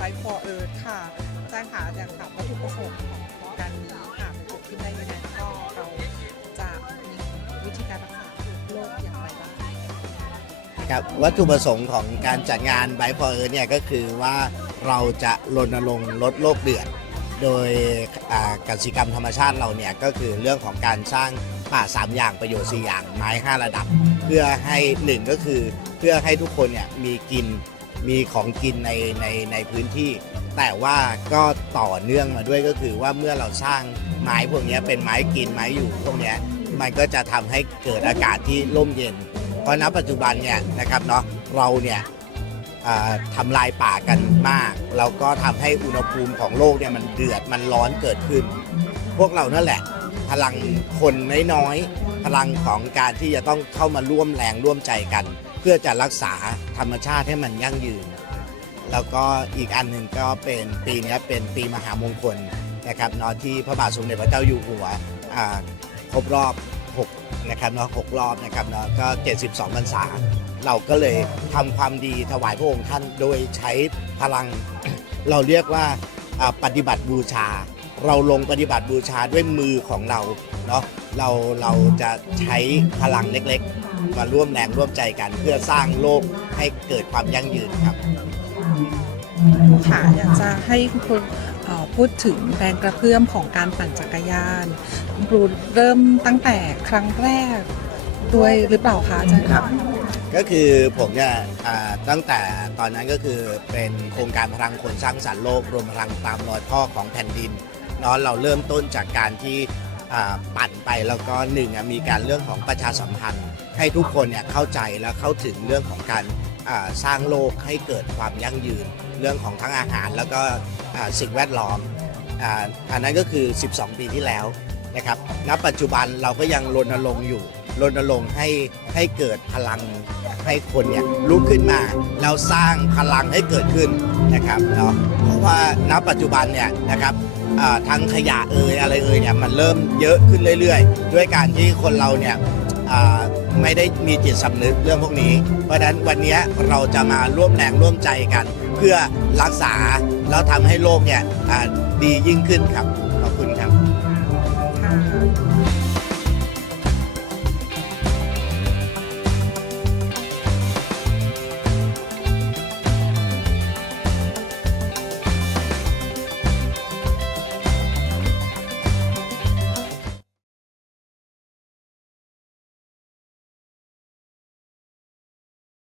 Fight for Earth ค่ะอาจารย์ค่ะอยากถามวัตถุประสงค์ของการนี้ค่ะมันเกิดขึ้นได้ยังไงแล้วก็เราจะมีวิธีการรักษาโรคอย่างไรบ้างครับวัตถุประสงค์ของการจัดงานไบฟอร์เออเนี่ยก็คือว่าเราจะรณรงค์ลดโลกเดือด โดยกสิกรรมธรรมชาติเราเนี่ยก็คือเรื่องของการสร้างป่า 3 อย่างประโยชน์ 4 อย่างไม้ 5 ระดับ เพื่อให้หนึ่งก็คือเพื่อให้ทุกคนเนี่ยมีกิน มีของกินในในในพื้นที่ แต่ว่าก็ต่อเนื่องมาด้วยก็คือว่าเมื่อเราสร้างไม้พวกนี้เป็นไม้กินไม้อยู่พวกนี้มันก็จะทำให้เกิดอากาศที่ร่มเย็น เพราะณปัจจุบันเนี่ยนะครับเนาะเราเนี่ยทำลายป่ากันมากแล้วก็ทำให้อุณหภูมิของโลกเนี่ยมันเดือดมันร้อนเกิดขึ้น พวกเรานั่นแหละ พลังคนน้อยๆพลังของการที่จะต้องเข้ามาร่วมแรงร่วมใจกัน เพื่อจะรักษาธรรมชาติให้มันยั่งยืน แล้วก็อีกอันหนึ่งก็เป็นปีนี้เป็นปีมหามงคลนะครับเนาะที่พระบาทสมเด็จพระเจ้าอยู่หัวอ่าครบรอบ 6 นะครับเนาะ6รอบนะครับเนาะก็ 72พรรษา เราก็เลยทำความดีถวายพระองค์ท่านโดยใช้พลัง เราเรียกว่าปฏิบัติบูชา เราลงปฏิบัติบูชาด้วยมือของเราเนาะเราเราจะใช้พลังเล็กๆ มาร่วมแรงร่วมใจกัน เพื่อสร้างโลกให้เกิดความยั่งยืนครับค่ะอยากจะให้คุณครูเอ่อพูดถึงแรงกระเพื่อมของการปั่นจักรยานคุณครูเริ่มตั้งแต่ครั้งแรกด้วยหรือเปล่าคะอาจารย์คะก็คือผมเนี่ยอ่าตั้งแต่ตอนนั้นก็คือเป็นโครงการพลังคนสร้างสรรค์โลกรวมพลังตามรอยพ่อของแผ่นดิน เนาะเราเริ่มต้นจากการที่ปั่นไปแล้วก็หนึ่งมีการเรื่องของประชาสัมพันธ์ ให้ทุกคนเนี่ยเข้าใจและเข้าถึงเรื่องของการสร้างโลกให้เกิดความยั่งยืน เรื่องของทั้งอาหารแล้วก็สิ่งแวดล้อมอันนั้นก็คือ 12 ปีที่แล้วนะครับณปัจจุบันเราก็ยังรณรงค์อยู่รณรงค์ให้ให้เกิดพลังให้คนเนี่ยลุกขึ้นมาแล้วสร้างพลังให้เกิดขึ้นนะครับเนาะเพราะว่าณปัจจุบันเนี่ยนะครับ อ่าทั้งขยะเอ่ยอะไรเอ่ยเนี่ยมันเริ่มเยอะขึ้นเรื่อย ๆ ด้วยการที่คนเราเนี่ยไม่ได้มีจิตสำนึกเรื่องพวกนี้ เพราะฉะนั้นวันนี้เราจะมาร่วมแรงร่วมใจกัน เพื่อรักษาแล้วทำให้โลกเนี่ยดียิ่งขึ้นครับ